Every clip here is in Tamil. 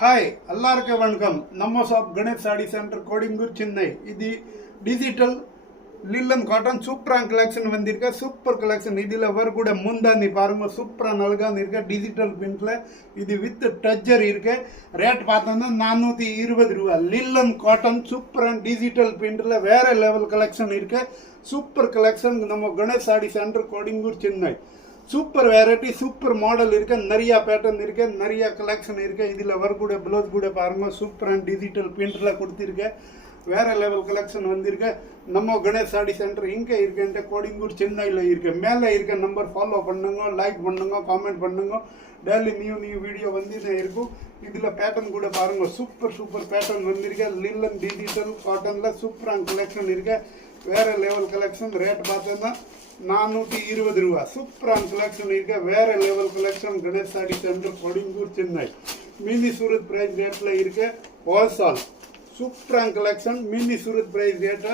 ಹಾಯ್ ಎಲ್ಲರಿಗೂ ವಣಕಂ ನಮ್ಮ ಶಾಪ್ ಗಣೇಶ್ ಸಾಡಿ ಸೆಂಟರ್ கோடிங்கூர் சென்னை இது டிஜிட்டல் லில்லன் காட்டன் சூப்பரான கலெக்ஷன் வந்திருக்க சூப்பர் கலெக்ஷன் இதில் வரக்கூட முந்தாந்தி பாருங்க சூப்பராக நல்காந்து இருக்க டிஜிட்டல் பிரிண்ட்ல இது வித் டச்சர் இருக்கு ரேட் பார்த்தோம்னா 420 ரூபா லில்லன் காட்டன் சூப்பரான டிஜிட்டல் பிரிண்ட்ல வேற லெவல் கலெக்ஷன் இருக்கு சூப்பர் கலெக்ஷன் நம்ம Ganesh Saree centre Kodungaiyur Chennai super variety super model இருக்கு நிறைய பேட்டர்ன் இருக்கு நிறைய கலெக்ஷன் இருக்கு இதில் வரக்கூட ப்ளவுஸ் கூட பாருங்க சூப்பரான டிஜிட்டல் பிரிண்ட்ல கொடுத்துருக்கு வேற லெவல் கலெக்ஷன் வந்திருக்கு நம்ம கணேஷ் சாடி சென்டர் இங்கே இருக்குன்ட்டு கோடிங்கூர் சென்னையில் இருக்கு மேலே இருக்க நம்பர் ஃபாலோ பண்ணுங்க லைக் பண்ணுங்க காமெண்ட் பண்ணுங்க டெய்லி நியூ வீடியோ வந்துட்டே இருக்கும் இதில் பேட்டர்ன் கூட பாருங்க சூப்பர் பேட்டர்ன் வந்திருக்கு லில்லன் டிஜிட்டல் காட்டனில் சூப்பரான கலெக்ஷன் இருக்கு வேற லெவல் கலெக்ஷன் ரேட் பார்த்தோன்னா 420 ரூபா சூப்பரான கலெக்ஷன் இருக்கு வேற level collection Ganesh Saree centre Kodungaiyur Chennai mini Surat price ரேட்டில் இருக்கு ஹோல்சேல் சூப்பரான collection mini Surat price rate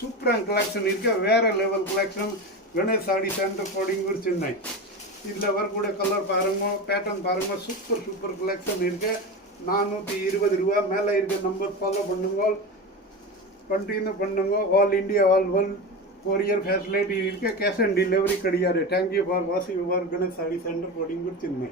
சூப்பரான கலெக்ஷன் இருக்கு வேற level collection Ganesh Saree centre Kodungaiyur Chennai இதில் வரக்கூடிய கலர் பாருங்க பேட்டர்ன் பாருங்க சூப்பர் கலெக்ஷன் இருக்கு 420 ரூபா மேலே இருக்க நம்பர் ஃபாலோ பண்ணுங்க கண்டினியூ பண்ணுங்க all India all world courier facility இருக்கு கேஷ் ஆன் டெலிவரி கிடையாது தேங்க்யூ ஃபார் வாட்சிங் யுவர் கணேஷ் சாடி சென்டர் கோடிங்கூர் சென்னை